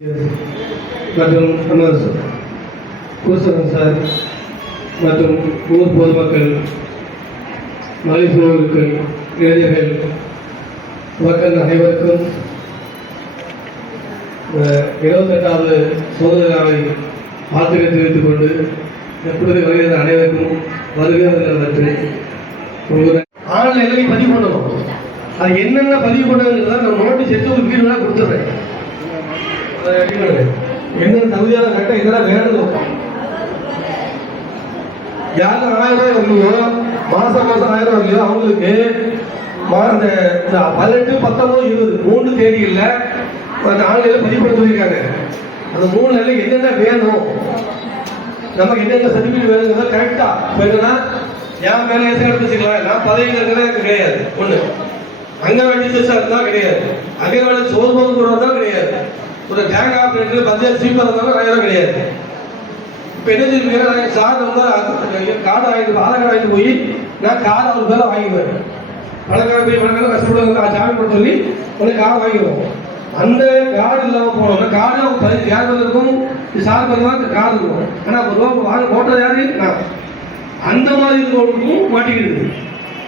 மற்றும் நம்ம பூசவன் சார் மற்றும் ஊர் பொதுமக்கள் மலைசூழல்கள் இளைஞர்கள் மக்கள் அனைவருக்கும் அஹ், இருபத்தெட்டாவது சுதந்திர நாளை வாழ்த்துக்களை தெரிவித்துக் கொண்டு எப்பொழுது வருகிற அனைவருக்கும் வருகிறது மற்றும் ஆன்லைனில் பதிவு பண்ணணும். அது என்னென்ன பதிவு பண்ணுங்கிறத நம்ம நோட்டீஸ் எடுத்து ஒரு வீடு கொடுத்துட்றேன் அதை எடுக்கணும். தகுதியான இதெல்லாம் வேணும் யாருக்கு ஆயிரம் வரலையோ? மாசம் மாசம் ஆயிரம் வரலையோ? அவங்களுக்கு மா- அந்த பதினெட்டு பத்தொன்பது இருபது மூணு தேதிகளில் அந்த ஆன்லைனில் பதிவு பண்ண சொல்லியிருக்காங்க. அந்த மூணு நாளில் என்னென்ன வேணும்? நமக்கு என்னென்ன சர்டிஃபிகேட் வேணுங்கிறத கரெக்டாக இப்போ என் மேலே எடுத்து வச்சுக்கலாம் நான் பதவியில் கிடையாது. ஒன்று அங்கன்வாடி டீச்சர்ஸாக இருந்தால் கிடையாது. அங்கன்வாடி சோர்போது கிடையாது ஒரு கேங் ஆப்ரேட்டர் பஞ்சாயத்து ஸ்வீப்பர் இருந்தாலும் ஆயிரம் கிடையாது. இப்போ என்ன சொல்லுவீங்க? சார் வந்து கார்டு வாங்கிட்டு ஆதார் கார்டு வாங்கிட்டு போய் நான் கார் அவர் பேரை வாங்கிடுவேன் பணக்கார போய் பணக்கார கஷ்டப்படுவாங்க ஜாமீன் போட சொல்லி உடனே கார் வாங்கிடுவோம் அந்த கார்டு இல்லாமல் போனோம்னா கார்டு அவங்க பதினஞ்சு யார் பேர் இருக்கும். சார் பேர் தான் கார் இருக்கும். ஆனால் ஒரு ரூபா வாங்க போட்டது யாரு? நான். அந்த மாதிரி லோனுக்கும் மாட்டிக்கிடுது.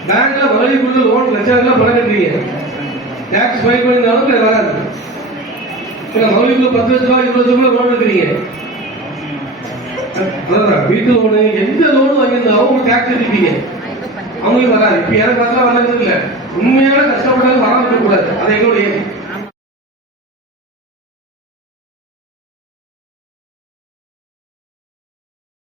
பேங்க்ல மகளிர் கொடுத்து லோன் லட்சம் பணம் கட்டுறீங்க. டேக்ஸ் ஃபைல் பண்ணி அளவுக்கு வராது. இப்போ பத்து லட்ச ரூபாய் இருபது லட்சம் லோன் எடுக்கிறீங்க அதான் வீட்டு லோனு எந்த லோன் வாங்கியிருந்தாலும் அவங்க டேக்ஸ் எடுப்பீங்க. அவங்களுக்கு வராது. இப்போ எனக்கு அதெல்லாம் வர்றது இல்லை. உண்மையான கஷ்டப்பட்டாலும் வராமல் இருக்கக்கூடாது. அது எங்களுடைய